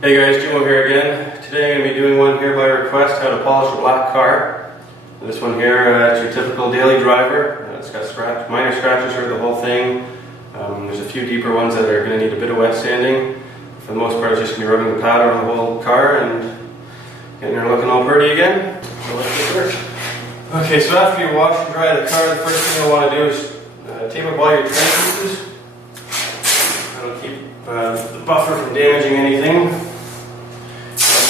Hey guys, Jimo here again. Today I'm going to be doing one here by request, how to polish a black car. This one here, it's your typical daily driver. It's got minor scratches through the whole thing. There's a few deeper ones that are going to need a bit of wet sanding. For the most part, it's just going to be rubbing the pad over the whole car and getting her looking all pretty again. So let's get started. Okay, so after you wash and dry the car, the first thing you'll want to do is tape up all your trim pieces. That'll keep the buffer from damaging anything.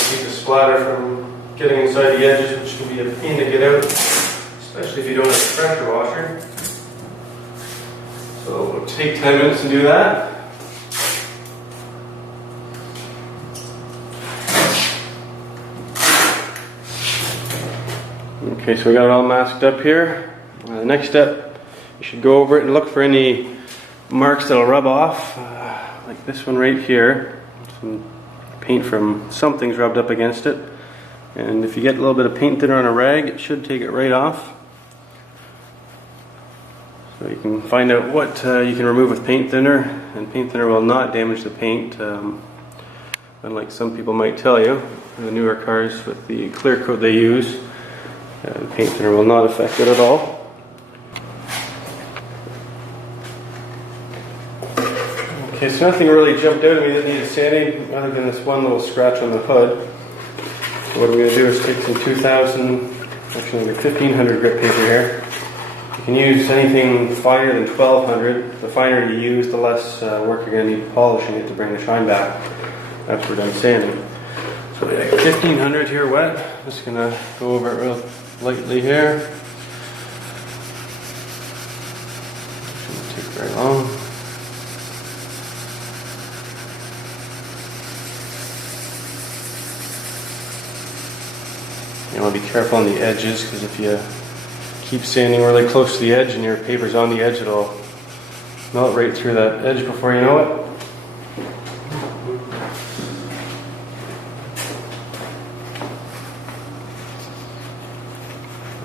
Keep the splatter from getting inside the edges, which can be a pain to get out, especially if you don't have a pressure washer. So it'll take 10 minutes to do that. Okay, so we got it all masked up here. The next step, you should go over it and look for any marks that'll rub off, like this one right here. Some paint from something's rubbed up against it, and if you get a little bit of paint thinner on a rag, it should take it right off. So you can find out what you can remove with paint thinner, and paint thinner will not damage the paint, unlike some people might tell you. In the newer cars with the clear coat they use, paint thinner will not affect it at all. Okay, so nothing really jumped out at me that needed sanding other than this one little scratch on the hood. So what I'm going to do is take some 1500 grit paper here. You can use anything finer than 1200. The finer you use, the less work you're going to need polishing it to bring the shine back after we're done sanding. So we got 1500 here wet. Just going to go over it real lightly here. Shouldn't take very long. You want to be careful on the edges, because if you keep sanding really close to the edge and your paper's on the edge, it'll melt right through that edge before you know it.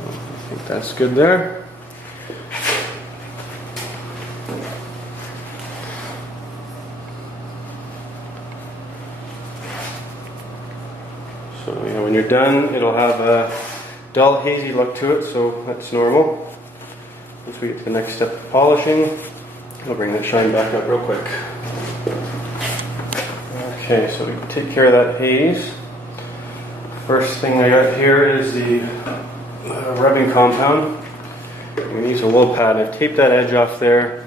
I think that's good there. So when you're done, it'll have a dull, hazy look to it, so that's normal. Once we get to the next step of polishing, I'll bring that shine back up real quick. Okay, so we can take care of that haze. First thing I got here is the rubbing compound. I'm going to use a wool pad. I've taped that edge off there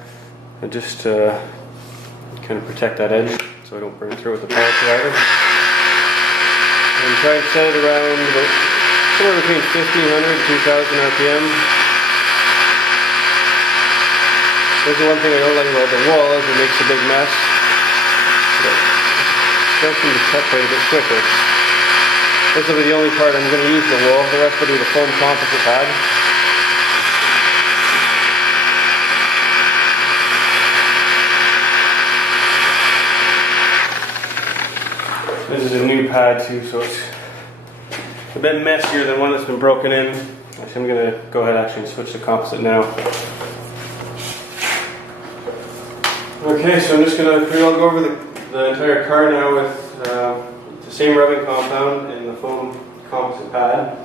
and just kind of protect that edge so I don't burn through it with the polisher either. And try and set it around about somewhere between 1500 and 2000 RPM. There's the one thing I don't like about the wool is it makes a big mess. But it does seem to cut quite a bit quicker. This will be the only part I'm going to use the wool. The rest will be the foam composite pad. This is a new pad too, so it's a bit messier than one that's been broken in. Actually, I'm going to go ahead and switch to composite now. Okay, so I'm just going to go over the entire car now with the same rubbing compound and the foam composite pad.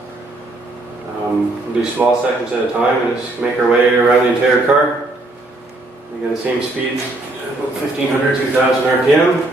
We'll do small sections at a time and just make our way around the entire car. Again, the same speed, about 1500, 2000 RPM.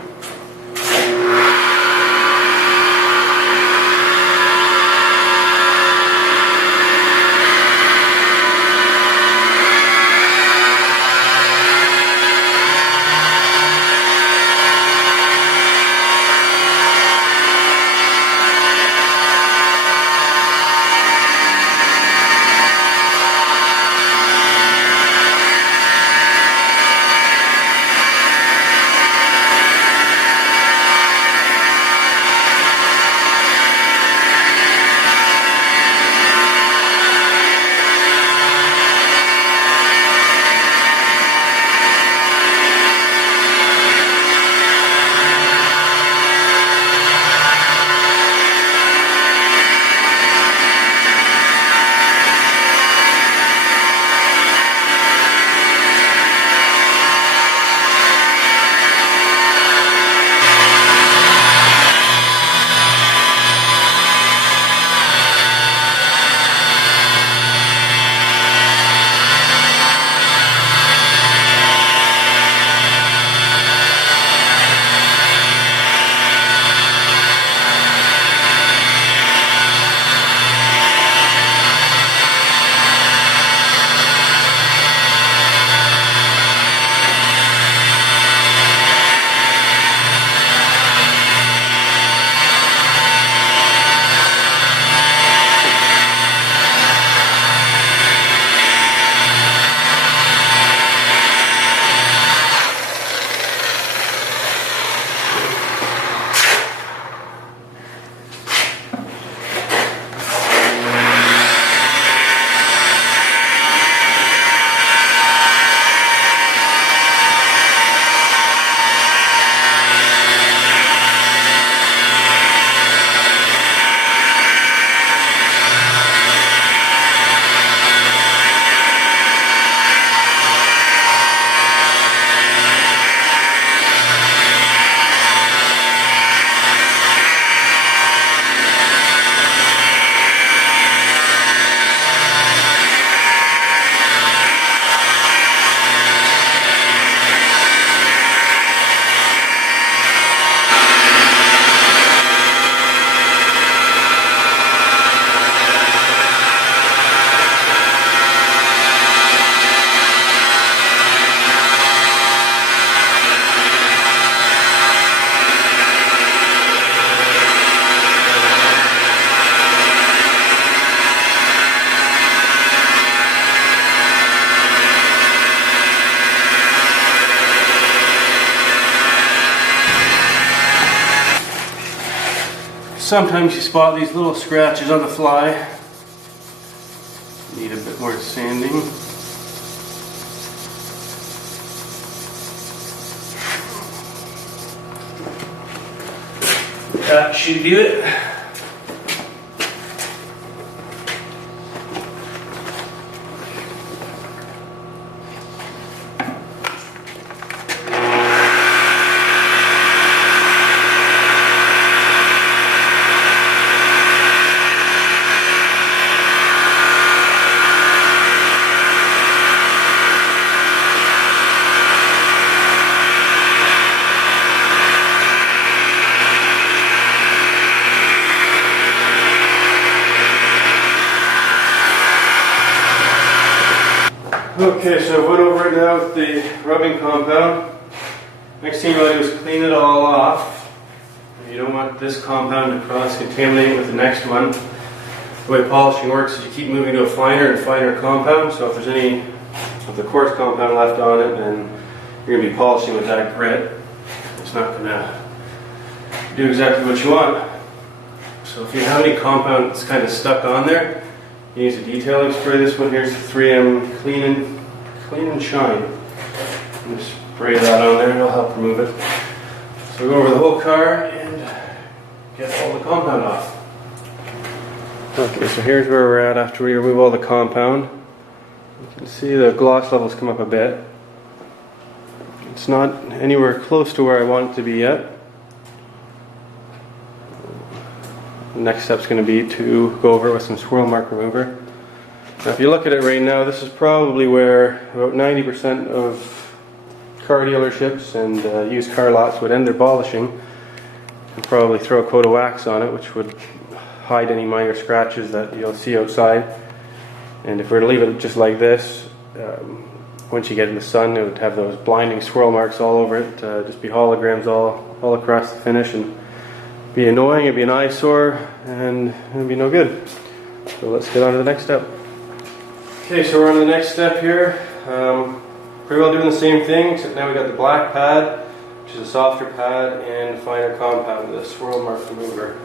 sometimes you spot these little scratches on the fly. Need a bit more sanding. That should do it. Okay, so I went over it now with the rubbing compound. Next thing you want to do is clean it all off. You don't want this compound to cross-contaminate with the next one. The way polishing works is you keep moving to a finer and finer compound, so if there's any of the coarse compound left on it, then you're going to be polishing with that grit. It's not going to do exactly what you want. So if you have any compound that's kind of stuck on there, you use a detailing spray. This one here is 3M Clean and Shine. And just spray that on there and it'll help remove it. So we go over the whole car and get all the compound off. Okay, so here's where we're at after we remove all the compound. You can see the gloss levels come up a bit. It's not anywhere close to where I want it to be yet. The next step's going to be to go over it with some swirl mark remover. Now if you look at it right now, this is probably where about 90% of car dealerships and used car lots would end their polishing, and probably throw a coat of wax on it, which would hide any minor scratches that you'll see outside. And if we were to leave it just like this, once you get in the sun, it would have those blinding swirl marks all over it, just be holograms all across the finish, and be annoying, it'd be an eyesore, and it'd be no good. So let's get on to the next step. Okay, so we're on to the next step here. Pretty well doing the same thing, except now we got the black pad, which is a softer pad, and finer compound, the swirl mark remover.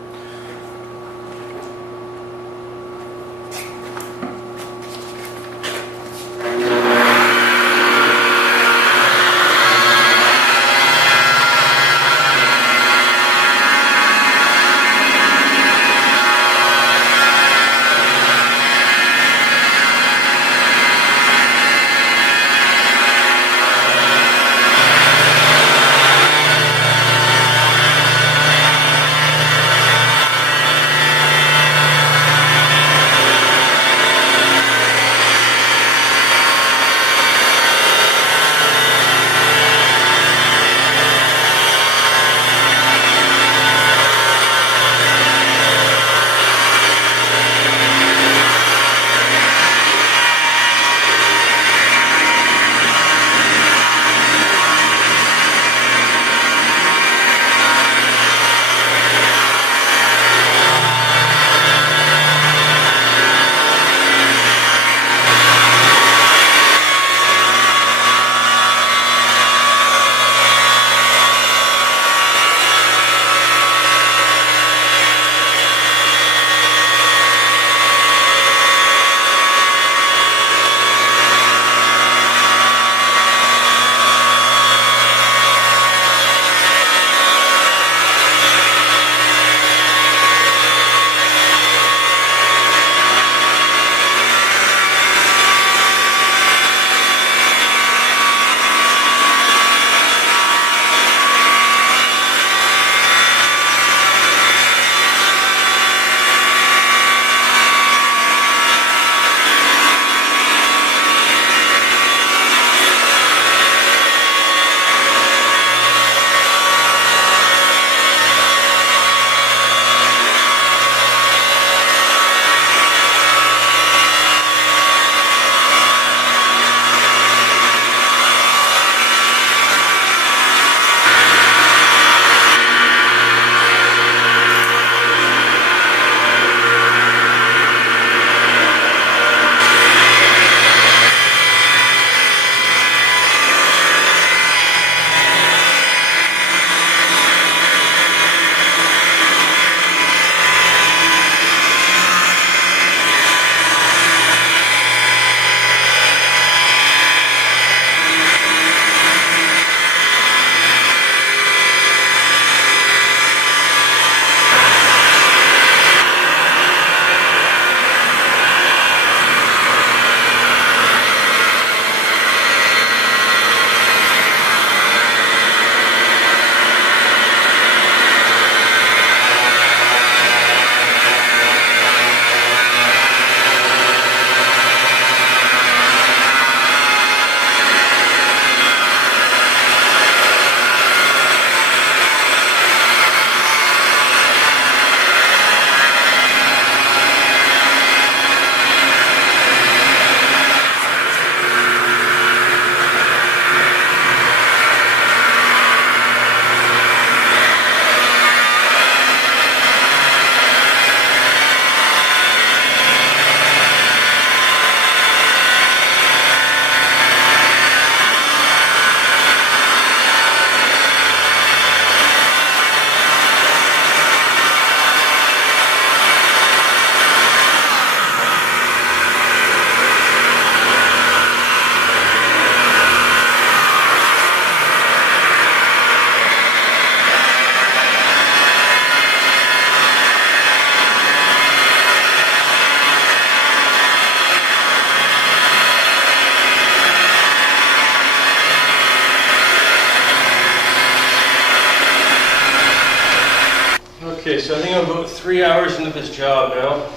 Okay, so I think I'm about 3 hours into this job now.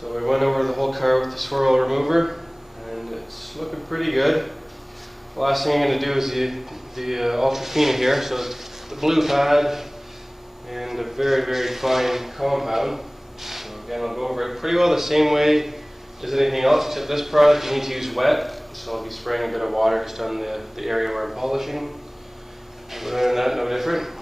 So we went over the whole car with the swirl remover, and it's looking pretty good. The last thing I'm going to do is the ultra fina here, so the blue pad and a very, very fine compound. So again, I'll go over it pretty well the same way as anything else, except this product you need to use wet. So I'll be spraying a bit of water just on the area where I'm polishing. Other than that, no different.